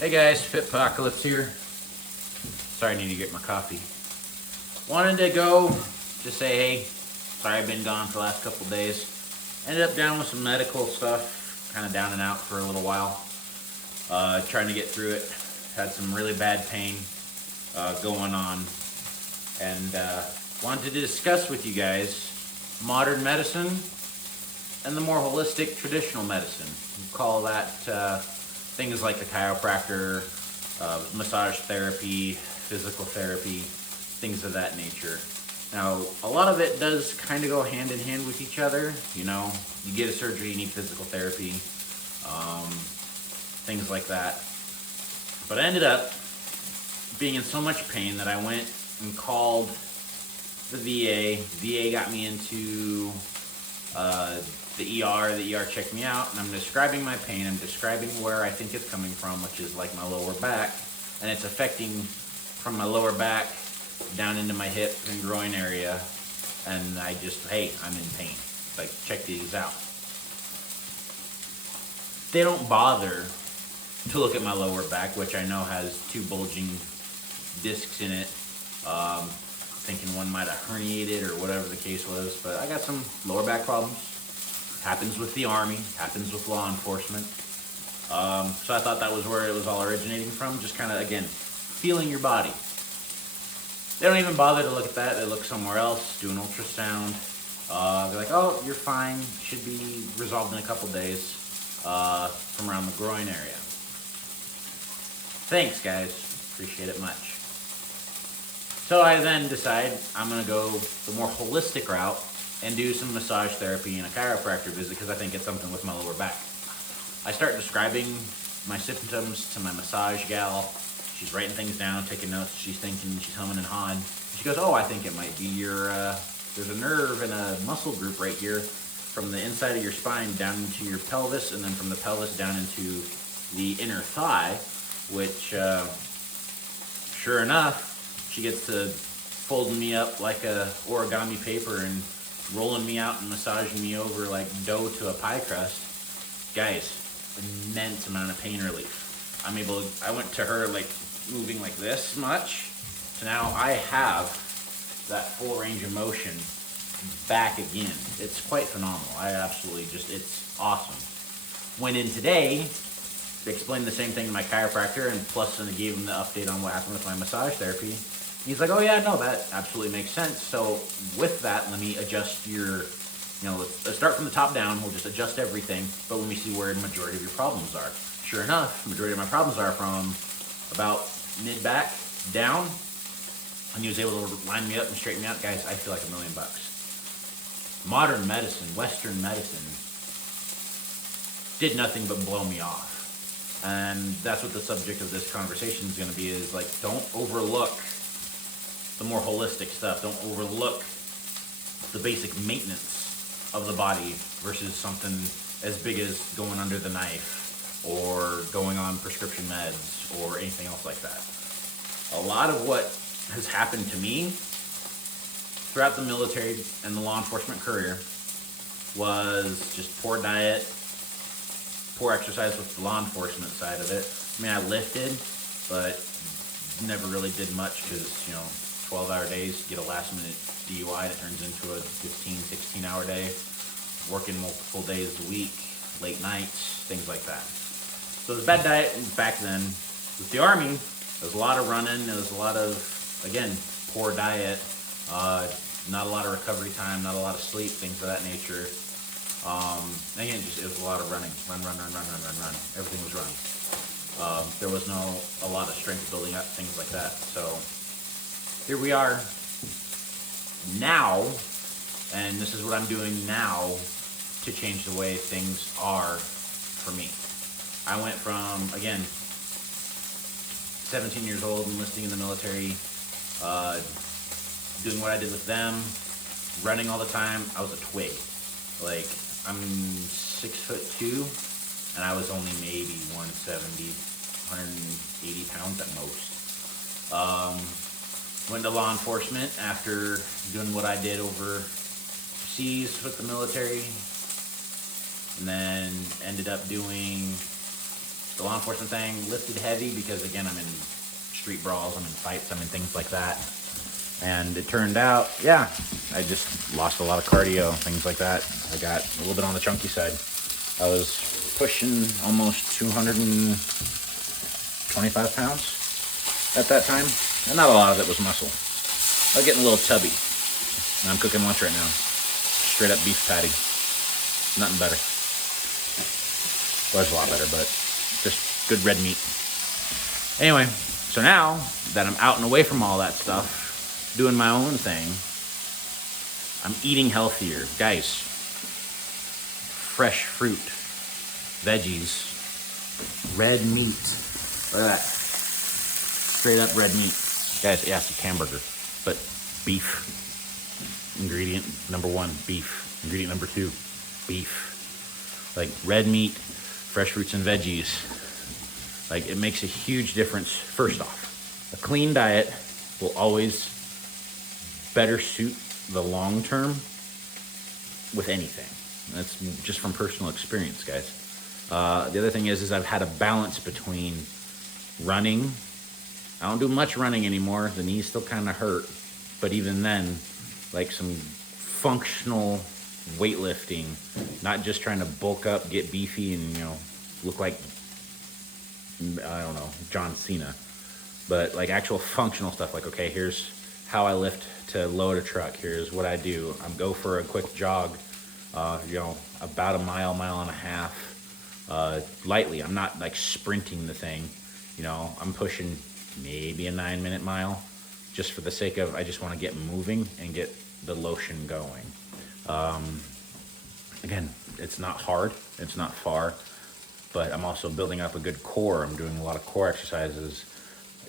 Hey guys, Pitpocalypse here. Sorry, I need to get my coffee. Wanted to go, just say hey. Sorry I've been gone for the last couple days. Ended up down with some medical stuff, kind of down and out for a little while. Trying to get through it. Had some really bad pain going on. And wanted to discuss with you guys modern medicine and the more holistic traditional medicine. We call that things like the chiropractor, massage therapy, physical therapy, things of that nature. Now, a lot of it does kind of go hand in hand with each other. You know, you get a surgery, you need physical therapy, things like that. But I ended up being in so much pain that I went and called the VA. VA got me into the ER. The ER checked me out, and I'm describing my pain. I'm describing where I think it's coming from, which is like my lower back, and it's affecting from my lower back down into my hip and groin area. And I just, hey, I'm in pain. Like, check these out. They don't bother to look at my lower back, which I know has two bulging discs in it. Thinking one might have herniated or whatever the case was, but I got some lower back problems. Happens with the Army, happens with law enforcement. So I thought that was where it was all originating from, just kind of, again, feeling your body. They don't even bother to look at that. They look somewhere else, do an ultrasound. They're like, oh, you're fine. Should be resolved in a couple days from around the groin area. Thanks, guys. Appreciate it much. So I then decide I'm going to go the more holistic route and do some massage therapy and a chiropractor visit because I think it's something with my lower back. I start describing my symptoms to my massage gal. She's writing things down, taking notes. She's thinking, she's humming and hawing. She goes, oh, I think it might be your, there's a nerve and a muscle group right here from the inside of your spine down into your pelvis, and then from the pelvis down into the inner thigh, which, sure enough, she gets to folding me up like a origami paper and rolling me out and massaging me over like dough to a pie crust. Guys, immense amount of pain relief. I went to her like moving like this much, so now I have that full range of motion back again. It's quite phenomenal. I absolutely it's awesome. Went in today, explained the same thing to my chiropractor, and plus then I gave him the update on what happened with my massage therapy. He's like, oh yeah, no, that absolutely makes sense. So with that, let me adjust your, let's start from the top down. We'll just adjust everything, but let me see where the majority of your problems are. Sure enough, the majority of my problems are from about mid-back down, and he was able to line me up and straighten me out. Guys, I feel like $1 million. Modern medicine, Western medicine, did nothing but blow me off. And that's what the subject of this conversation is going to be, is like, don't overlook the more holistic stuff. Don't overlook the basic maintenance of the body versus something as big as going under the knife or going on prescription meds or anything else like that. A lot of what has happened to me throughout the military and the law enforcement career was just poor diet, poor exercise with the law enforcement side of it. I mean, I lifted, but never really did much because, 12-hour days, get a last-minute DUI, and it turns into a 15, 16-hour day, working multiple days a week, late nights, things like that. So it was bad diet back then. With the Army, there was a lot of running, there was a lot of, again, poor diet, not a lot of recovery time, not a lot of sleep, things of that nature. Again, it was a lot of running, run. Everything was run. There was a lot of strength building up, things like that. So here we are now, and this is what I'm doing now to change the way things are for me. I went from, again, 17 years old, enlisting in the military, doing what I did with them, running all the time. I was a twig. Like, I'm 6'2", and I was only maybe 170, 180 pounds at most. Went to law enforcement after doing what I did overseas with the military, and then ended up doing the law enforcement thing, lifted heavy because, again, I'm in street brawls, I'm in fights, I'm in things like that. And it turned out, yeah, I just lost a lot of cardio, things like that. I got a little bit on the chunky side. I was pushing almost 225 pounds at that time, and not a lot of it was muscle. I was getting a little tubby, and I'm cooking lunch right now. Straight up beef patty. Nothing better. Well, it's a lot better, but just good red meat. Anyway, so now that I'm out and away from all that stuff, doing my own thing, I'm eating healthier. Guys, fresh fruit, veggies, red meat. Look at that. Straight up red meat. Guys, yeah, it's a hamburger, but beef. Ingredient number 1, beef. Ingredient number 2, beef. Like red meat, fresh fruits and veggies. Like, it makes a huge difference. First off, a clean diet will always better suit the long term with anything. That's just from personal experience, guys. The other thing is I've had a balance between running. I don't do much running anymore. The knees still kind of hurt. But even then, like some functional weightlifting, not just trying to bulk up, get beefy, and, look like, I don't know, John Cena. But like actual functional stuff, like, okay, here's how I lift to load a truck. Here's what I do. I'm go for a quick jog, about a mile, mile and a half, lightly. I'm not like sprinting the thing. I'm pushing maybe a 9-minute mile just for the sake of, I just want to get moving and get the lotion going. Again, it's not hard. It's not far. But I'm also building up a good core. I'm doing a lot of core exercises.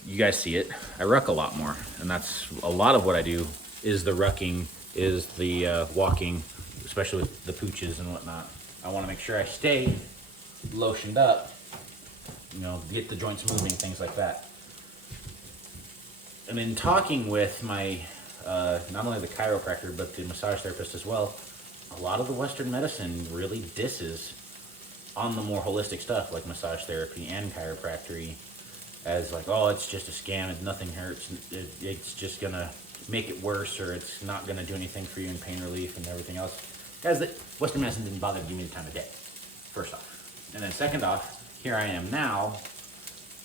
You guys see it. I ruck a lot more. And that's a lot of what I do is the rucking, is the walking, especially with the pooches and whatnot. I want to make sure I stay lotioned up, get the joints moving, things like that. And in talking with my, not only the chiropractor, but the massage therapist as well, a lot of the Western medicine really disses on the more holistic stuff like massage therapy and chiropractic as like, oh, it's just a scam, nothing hurts, it's just gonna make it worse, or it's not gonna do anything for you in pain relief and everything else. Guys, the Western medicine didn't bother to give me the time of day, first off. And then second off, here I am now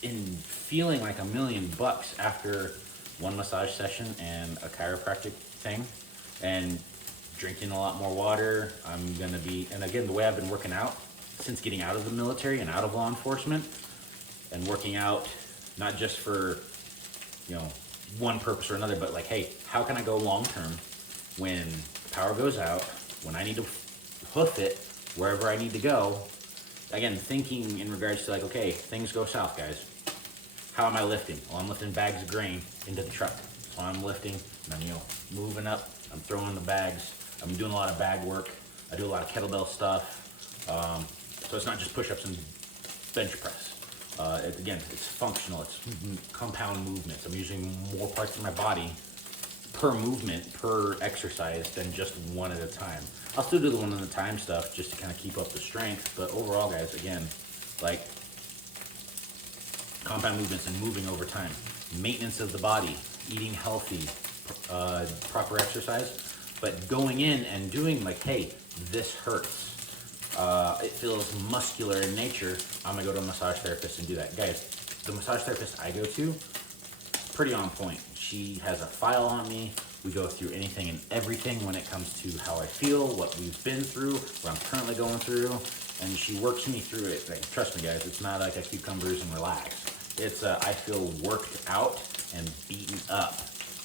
in feeling like $1 million after one massage session and a chiropractic thing, and drinking a lot more water. I'm gonna be, and again, the way I've been working out since getting out of the military and out of law enforcement, and working out not just for, one purpose or another, but like, hey, how can I go long term when power goes out, when I need to hoof it wherever I need to go? Again, thinking in regards to like, okay, things go south, guys. How am I lifting? Well, I'm lifting bags of grain into the truck. So I'm lifting, and I'm, moving up. I'm throwing the bags. I'm doing a lot of bag work. I do a lot of kettlebell stuff. So it's not just push-ups and bench press. Again, it's functional. It's compound movements. I'm using more parts of my body per movement, per exercise than just one at a time. I'll still do the one at a time stuff just to kind of keep up the strength. But overall, guys, again, like compound movements and moving over time. Maintenance of the body, eating healthy, proper exercise. But going in and doing like, hey, this hurts. It feels muscular in nature. I'm gonna go to a massage therapist and do that. Guys, the massage therapist I go to, pretty on point. She has a file on me. We go through anything and everything when it comes to how I feel, what we've been through, what I'm currently going through, and she works me through it. Like, trust me, guys, it's not like a cucumbers and relax. It's I feel worked out and beaten up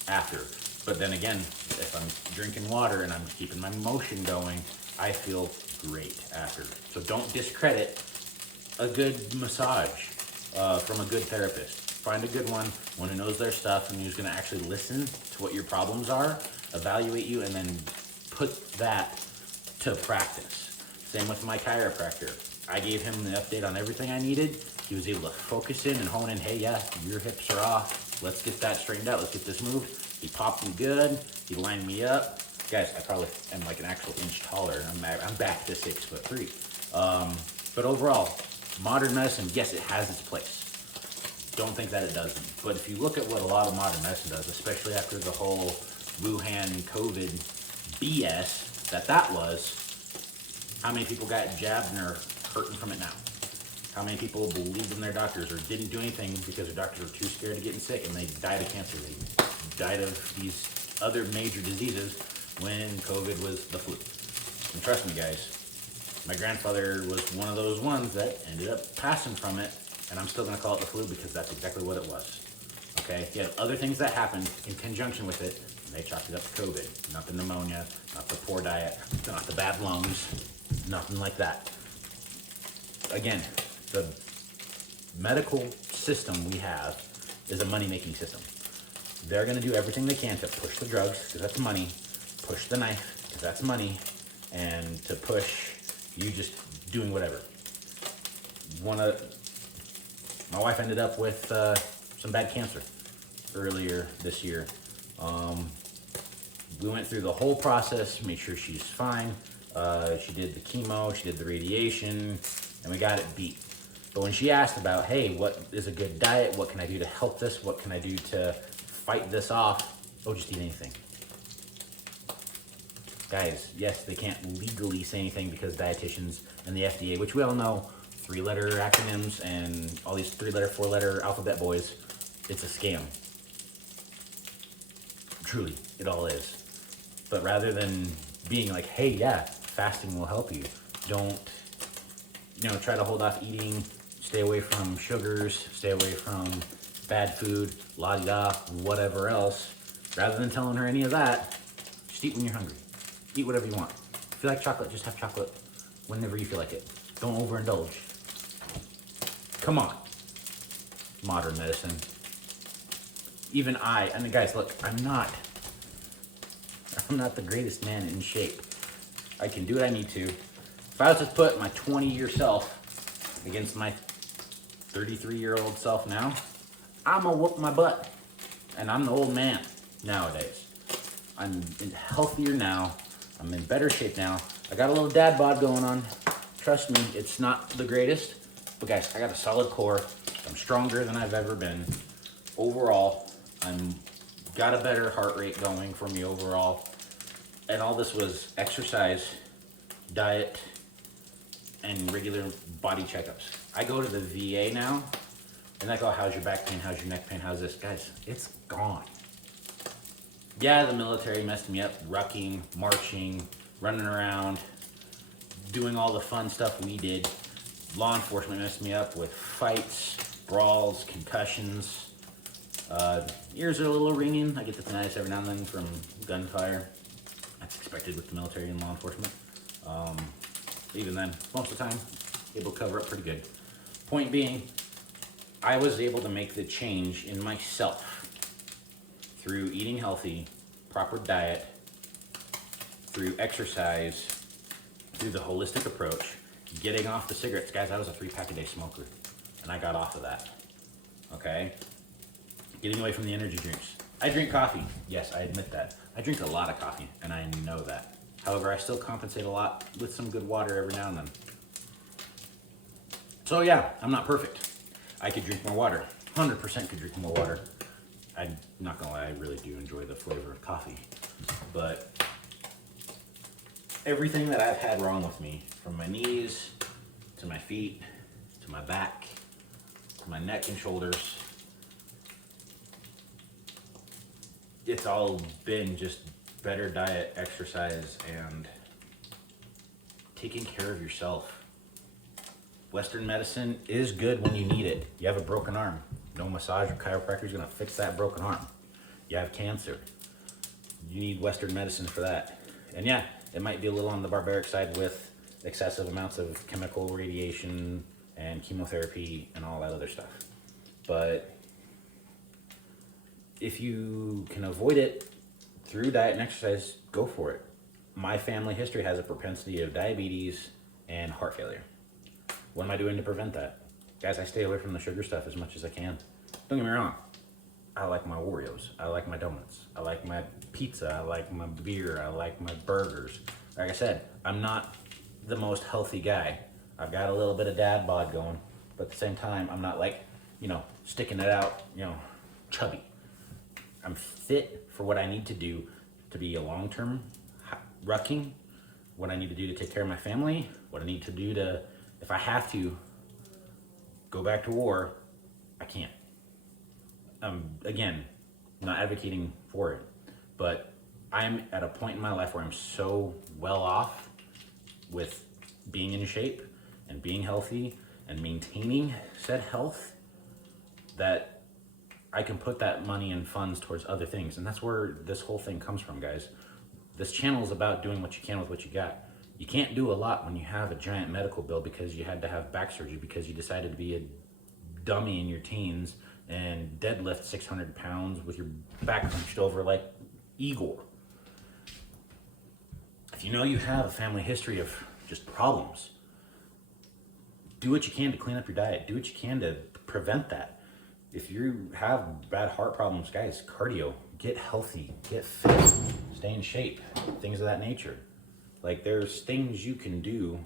after. But then again, if I'm drinking water and I'm keeping my motion going, I feel great after. So don't discredit a good massage from a good therapist. Find a good one who knows their stuff and who's going to actually listen to what your problems are, evaluate you, and then put that to practice. Same with my chiropractor. I gave him the update on everything I needed. He was able to focus in and hone in. Hey, yeah, your hips are off. Let's get that straightened out. Let's get this moved. He popped me good. He lined me up. Guys, I probably am like an actual inch taller. I'm back to 6'3". But overall, Modern medicine, yes, it has its place. Don't think that it doesn't. But if you look at what a lot of modern medicine does, especially after the whole Wuhan COVID BS that was, how many people got jabbed and are hurting from it now? How many people believed in their doctors or didn't do anything because their doctors were too scared of getting sick and they died of cancer? They died of these other major diseases when COVID was the flu. And trust me, guys, my grandfather was one of those ones that ended up passing from it, and I'm still gonna call it the flu because that's exactly what it was. Okay, he had other things that happened in conjunction with it, and they chalked it up to COVID. Not the pneumonia, not the poor diet, not the bad lungs, nothing like that. Again, the medical system we have is a money-making system. They're gonna do everything they can to push the drugs, because that's money, push the knife, because that's money, and to push you just doing whatever. My wife ended up with some bad cancer earlier this year. We went through the whole process, made sure she's fine. She did the chemo, she did the radiation, and we got it beat. But when she asked about, hey, what is a good diet? What can I do to help this? What can I do to fight this off? Oh, just eat anything. Guys, yes, they can't legally say anything because dietitians and the FDA, which we all know, 3-letter acronyms and all these 3-letter, 4-letter alphabet boys, it's a scam. Truly, it all is. But rather than being like, hey, yeah, fasting will help you, don't, try to hold off eating, stay away from sugars, stay away from bad food, la-di-da, whatever else. Rather than telling her any of that, just eat when you're hungry. Eat whatever you want. If you like chocolate, just have chocolate whenever you feel like it. Don't overindulge. Come on. Modern medicine. Even I mean, guys, look, I'm not the greatest man in shape. I can do what I need to. If I was to put my 20-year self against my 33-year-old self now, I'm gonna whoop my butt. And I'm the old man nowadays. I'm healthier now. I'm in better shape now. I got a little dad bod going on. Trust me, it's not the greatest. But guys, I got a solid core. I'm stronger than I've ever been. Overall, I'm got a better heart rate going for me overall. And all this was exercise, diet, and regular body checkups. I go to the VA now, and I go, how's your back pain? How's your neck pain? How's this? Guys, it's gone. Yeah, the military messed me up, rucking, marching, running around, doing all the fun stuff we did. Law enforcement messed me up with fights, brawls, concussions. Ears are a little ringing. I get the tinnitus every now and then from gunfire. That's expected with the military and law enforcement. Even then, most of the time, able to cover up pretty good. Point being, I was able to make the change in myself through eating healthy, proper diet, through exercise, through the holistic approach, getting off the cigarettes. Guys, I was a 3-pack-a-day smoker, and I got off of that, okay? Getting away from the energy drinks. I drink coffee. Yes, I admit that. I drink a lot of coffee, and I know that. However, I still compensate a lot with some good water every now and then. So yeah, I'm not perfect. I could drink more water. 100% could drink more water. I'm not gonna lie, I really do enjoy the flavor of coffee. But everything that I've had wrong with me, from my knees, to my feet, to my back, to my neck and shoulders, it's all been just better diet, exercise, and taking care of yourself. Western medicine is good when you need it. You have a broken arm. No massage or chiropractor is gonna fix that broken arm. You have cancer. You need Western medicine for that. And yeah, it might be a little on the barbaric side with excessive amounts of chemical radiation and chemotherapy and all that other stuff. But if you can avoid it through diet and exercise, go for it. My family history has a propensity of diabetes and heart failure. What am I doing to prevent that? Guys, I stay away from the sugar stuff as much as I can. Don't get me wrong. I like my Oreos. I like my donuts. I like my pizza. I like my beer. I like my burgers. Like I said, I'm not the most healthy guy. I've got a little bit of dad bod going, but at the same time, I'm not like, sticking it out, chubby. I'm fit for what I need to do to be a long-term rucking, what I need to do to take care of my family, what I need to do to, if I have to go back to war, I can't. Again, not advocating for it, but I'm at a point in my life where I'm so well off with being in shape and being healthy and maintaining said health that I can put that money and funds towards other things. And that's where this whole thing comes from, guys. This channel is about doing what you can with what you got. You can't do a lot when you have a giant medical bill because you had to have back surgery because you decided to be a dummy in your teens and deadlift 600 pounds with your back hunched over like Igor. If you know you have a family history of just problems, do what you can to clean up your diet. Do what you can to prevent that. If you have bad heart problems, guys, cardio, get healthy, get fit, stay in shape, things of that nature. Like, there's things you can do.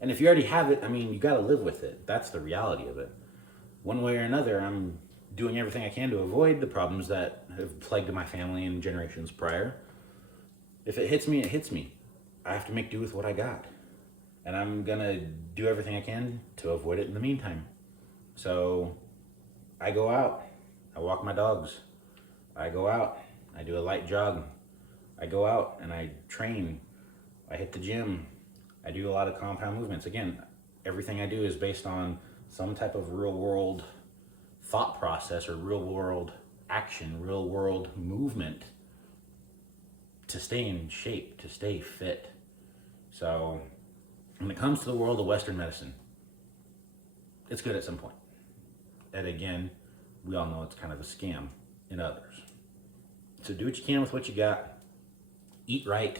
And if you already have it, I mean, you got to live with it. That's the reality of it. One way or another, I'm doing everything I can to avoid the problems that have plagued my family in generations prior. If it hits me, it hits me. I have to make do with what I got. And I'm going to do everything I can to avoid it in the meantime. So I go out, I walk my dogs. I go out, I do a light jog. I go out and I train. I hit the gym. I do a lot of compound movements. Again, everything I do is based on some type of real world thought process or real world action, real world movement to stay in shape, to stay fit. So when it comes to the world of Western medicine, it's good at some point. And again, we all know it's kind of a scam in others. So do what you can with what you got. Eat right.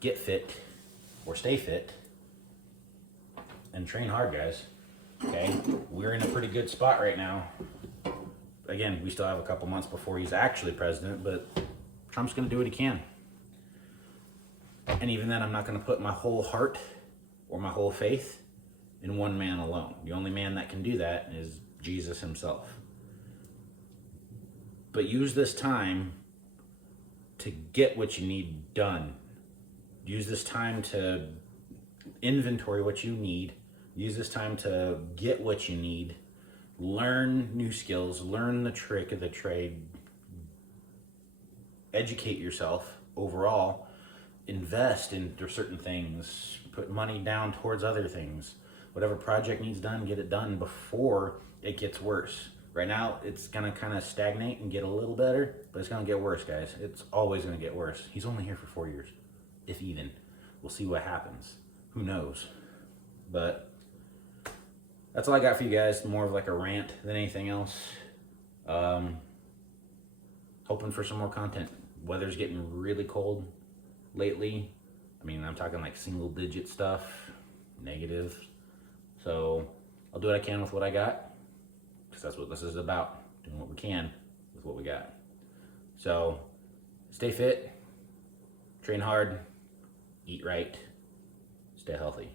Get fit or stay fit. And train hard, guys. Okay? We're in a pretty good spot right now. Again, we still have a couple months before he's actually president, but Trump's going to do what he can. And even then, I'm not going to put my whole heart or my whole faith in one man alone. The only man that can do that is Jesus himself. But use this time to get what you need done. Use this time to inventory what you need. Use this time to get what you need. Learn new skills. Learn the trick of the trade. Educate yourself overall. Invest into certain things. Put money down towards other things. Whatever project needs done, get it done before it gets worse. Right now, it's gonna kind of stagnate and get a little better, but it's gonna get worse, guys. It's always gonna get worse. He's only here for 4 years, if even. We'll see what happens. Who knows? But that's all I got for you guys. More of like a rant than anything else. Hoping for some more content. Weather's getting really cold lately. I mean, I'm talking like single digit stuff, negative. So I'll do what I can with what I got, because that's what this is about, doing what we can with what we got. So stay fit, train hard, eat right, stay healthy.